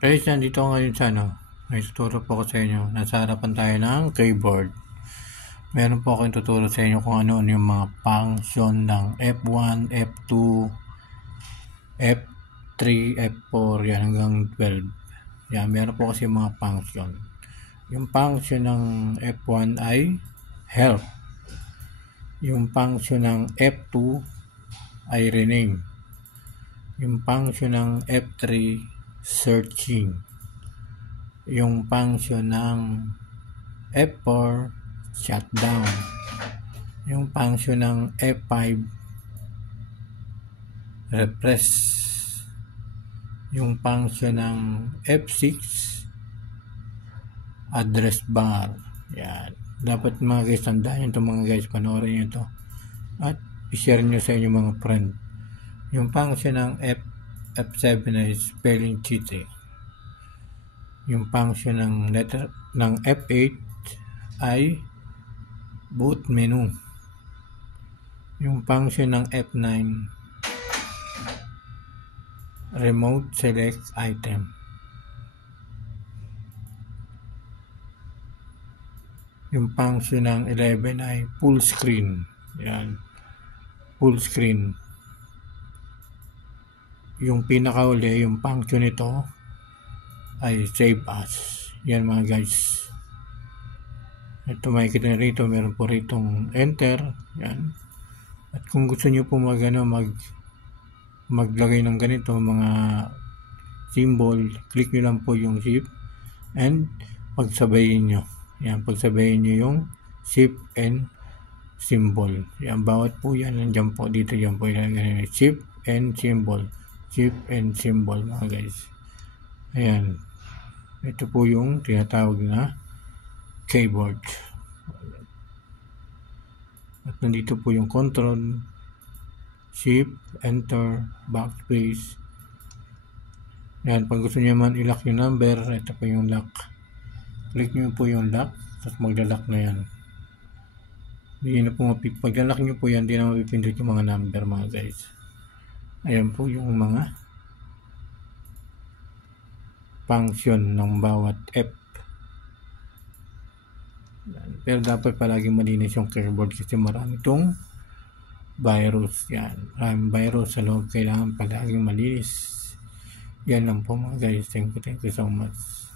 Guys, nandito ako ngayon sa may tuturo po ako sa inyo. Nasa harapan tayo ng keyboard. Meron po ako tuturo sa inyo kung ano yung mga function ng F1, F2, F3, F4, yan hanggang 12. Yan, meron po kasi mga function. Yung function ng F1 ay help. Yung function ng F2 ay rename. Yung function ng F3 searching. Yung function ng F4 shutdown. Yung function ng F5 refresh. Yung function ng F6 address bar. Yan. Dapat mga guys, tandaan nyo ito mga guys, panoorin nyo ito at i-share nyo sa inyong mga friend. Yung function ng F7 ay spelling cheat Yung function ng letter ng F8 ay boot menu. Yung function ng F9 remote select item. Yung function ng 11 ay full screen. Yan. Full screen. Yung pinakauli, yung function nito ay save as. Yan mga guys. Ito makikita nyo rito, meron po ritong enter. Yan. At kung gusto nyo po maglagay ng ganito mga symbol, click nyo lang po yung shift and pagsabayin nyo. Yan, pagsabayin nyo yung shift and symbol. Yan, bawat po yan, nandiyan po dito, yan po yan, shift and symbol. Shift and symbol mga guys. Ayan. Ito po yung tinatawag na keyboard. At nandito po yung control, shift, enter, backspace. Yan, pag gusto nyo man i-lock yung number, ito po yung lock. Click nyo po yung lock, at magla-lock na yan. Hindi na po pag-lock nyo po yan, hindi na mapipindot yung mga number mga guys. Ayan po yung mga function ng bawat F. Pero dapat palaging malinis yung keyboard kasi marami itong virus. Yan, maraming virus sa loob, kailangan palaging malinis. Yan lang po mga guys. Thank you so much.